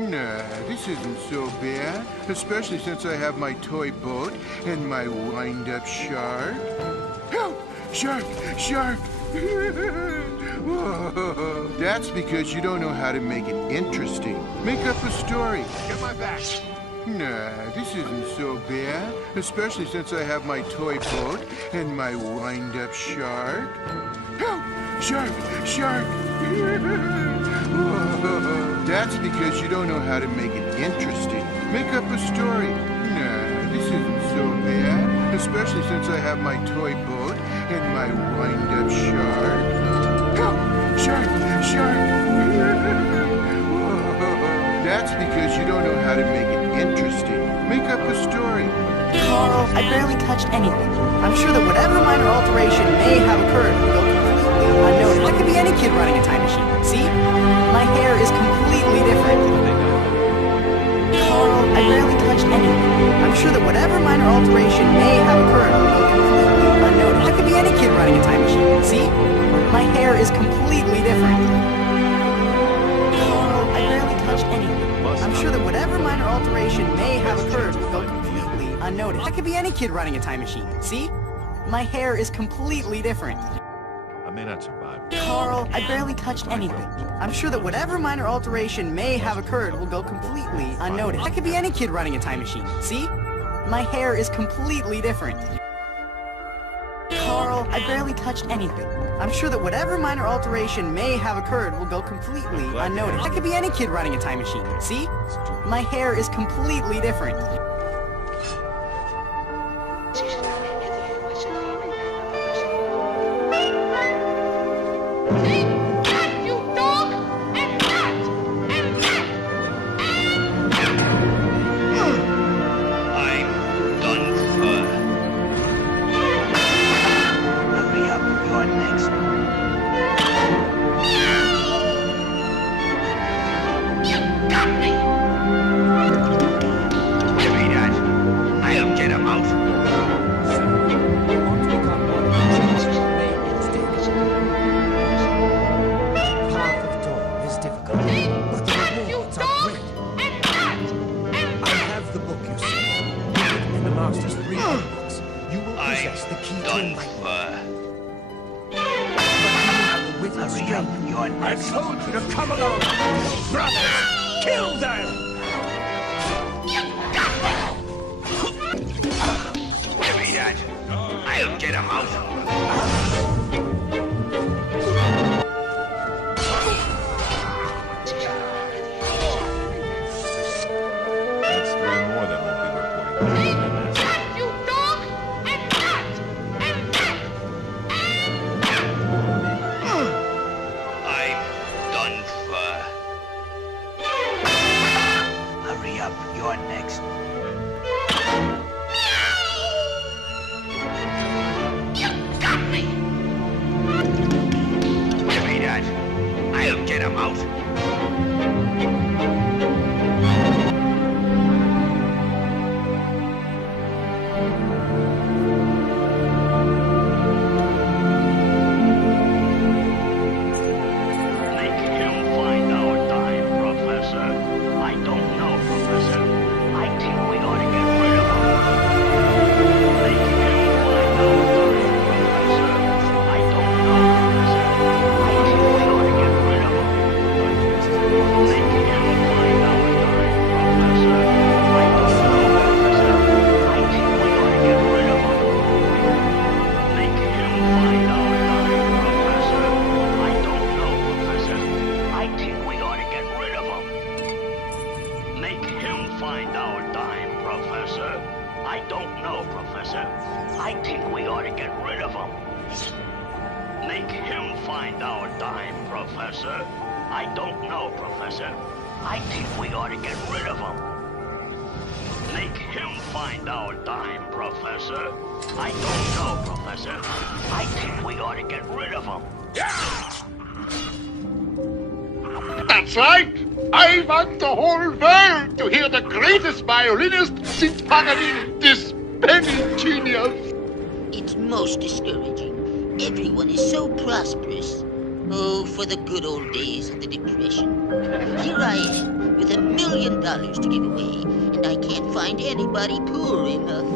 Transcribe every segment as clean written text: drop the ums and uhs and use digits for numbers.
Nah, this isn't so bad, especially since I have my toy boat and my wind-up shark. Help! Shark! Shark! Whoa. That's because you don't know how to make it interesting. Make up a story. Get my back. Nah, this isn't so bad, especially since I have my toy boat and my wind-up shark. Help! Shark! Shark! Whoa. That's because you don't know how to make it interesting. Make up a story. Nah, this isn't so bad, especially since I have my toy boat and my wind-up shark. Help! Shark! Shark! Whoa. That's because you don't know how to make it interesting. Make up a story. Carl, I barely touched anything. I'm sure that whatever minor alteration may have occurred will go completely unnoticed. That could be any kid running a time machine. See? My hair is completely different. Carl, I barely touched anything. I'm sure that whatever minor alteration may have occurred will go completely unnoticed. That could be any kid running a time machine. See? My hair is completely different. Carl, I barely touched anything. I'm sure that whatever minor alteration may have occurred will go completely unnoticed. That could be any kid running a time machine. See? My hair is completely different. I may not survive. Carl, I barely touched anything. I'm sure that whatever minor alteration may have occurred will go completely unnoticed. That could be any kid running a time machine. See? My hair is completely different. Carl, I barely touched anything. I'm sure that whatever minor alteration may have occurred will go completely unnoticed. That could be any kid running a time machine. See? My hair is completely different. That's right! I want the whole world to hear the greatest violinist since Paganini, this penny genius! It's most discouraging. Everyone is so prosperous. Oh, for the good old days of the Depression. Here I am, with $1 million to give away, and I can't find anybody poor enough.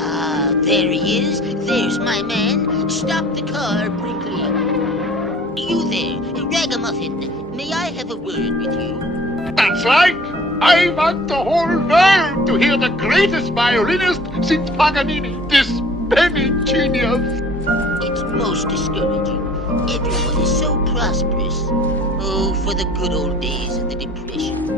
Ah, there he is. There's my man. Stop the car, Brinkley. You there, Ragamuffin. May I have a word with you? That's right. I want the whole world to hear the greatest violinist since Paganini, this penny genius. It's most discouraging. Everyone is so prosperous. Oh, for the good old days of the Depression.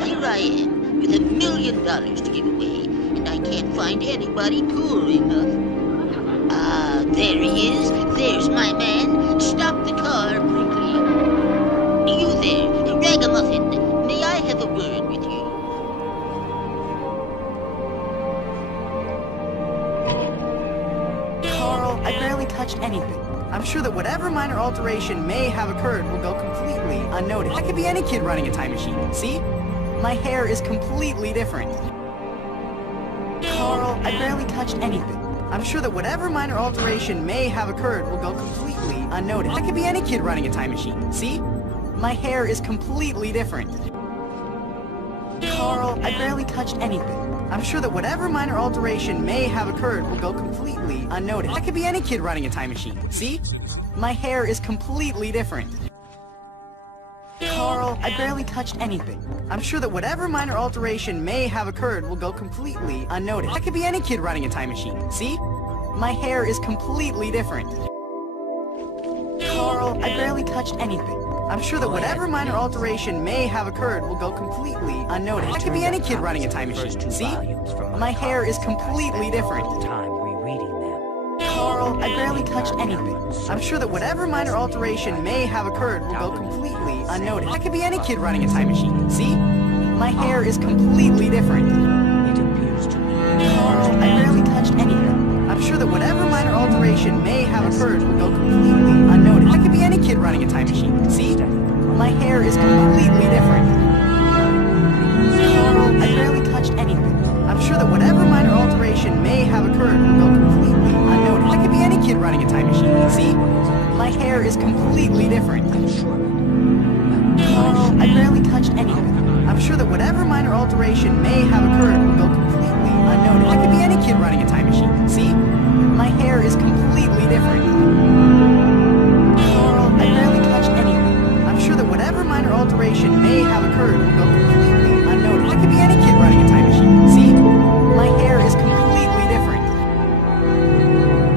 Here I am, with $1 million to give away, and I can't find anybody poor enough. Ah, there he is. There's my man. Stop the car, Brinkley. You there, Ragamuffin. May I have a word with you? Carl, I barely touched anything. I'm sure that whatever minor alteration may have occurred will go completely unnoticed. I could be any kid running a time machine. See? My hair is completely different. Carl, I barely touched anything. I'm sure that whatever minor alteration may have occurred will go completely unnoticed. I could be any kid running a time machine. See? My hair is completely different. Carl, I barely touched anything. I'm sure that whatever minor alteration may have occurred will go completely unnoticed. I could be any kid running a time machine. See? My hair is completely different. Carl, I barely touched anything. I'm sure that whatever minor alteration may have occurred will go completely unnoticed. I could be any kid running a time machine. See? My hair is completely different. Carl, I barely touched anything. I'm sure that whatever minor alteration may have occurred will go completely unnoticed. I could be any kid running a time machine. See? My hair is completely different. Carl, I barely touched anything. I'm sure that whatever minor alteration may have occurred will go completely unnoticed. I could be any kid running a time machine. See? My hair is completely different. Carl, I barely touched anything. I'm sure that whatever minor alteration may have occurred will go completely unnoticed. I could be any kid running a time machine. See? My hair is completely different. Carl, I barely touched anything. I'm sure that whatever minor alteration may have occurred will go completely unnoticed. I could be any kid running a time machine. See? My hair is completely different. Carl, I barely touched anything. I'm sure that whatever minor alteration may have occurred will go completely unnoticed. I could be any kid running a time machine. See? My hair is completely different. Carl, I barely touched anything. I'm sure that whatever minor alteration may have occurred will go completely unnoticed. I could be any kid running a time machine. See? My hair is completely different.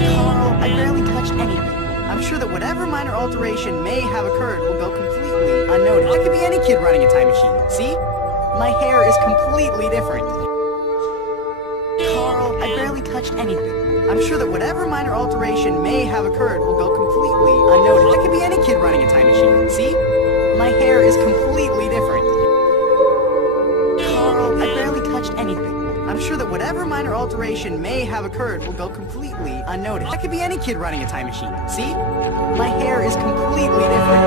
Carl, I barely touched anything. I'm sure that whatever minor alteration may have occurred will go completely unnoticed. I could be any kid running a time machine. See? My hair is completely different. Carl, I barely touched anything. I'm sure that whatever minor alteration may have occurred will go completely unnoticed. I could be any kid running a time machine. See? My hair is completely different. Carl, I barely touched anything. I'm sure that whatever minor alteration may have occurred will go completely unnoticed. I could be any kid running a time machine. See? My hair is completely different.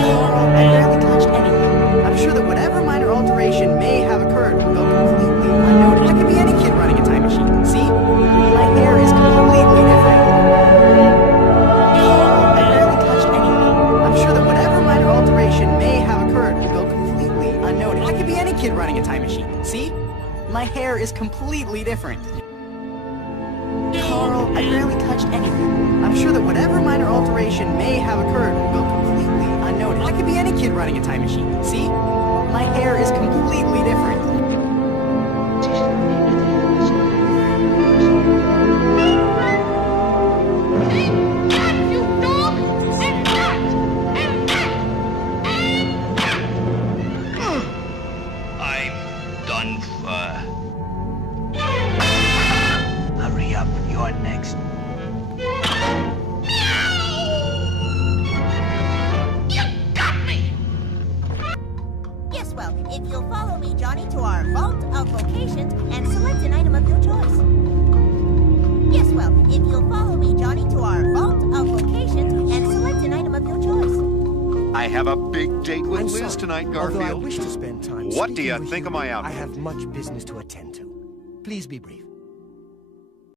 Carl, I barely touched anything. I'm sure that whatever minor alteration may have occurred will go completely unnoticed. I could be any kid running a time machine. See? My hair is completely different. Carl, I barely touched anything. I'm sure that whatever minor alteration may have occurred will go completely unnoticed. I could be any kid running a time machine. See? My hair is completely different. Carl, I barely touched anything. I'm sure that whatever minor alteration may have occurred will go completely unnoticed. I could be any kid running a time machine. See? My hair is completely different. I have a big date with Liz tonight, Garfield. Although I wish to spend time What do you speaking with think of my outfit? I have much business to attend to. Please be brief.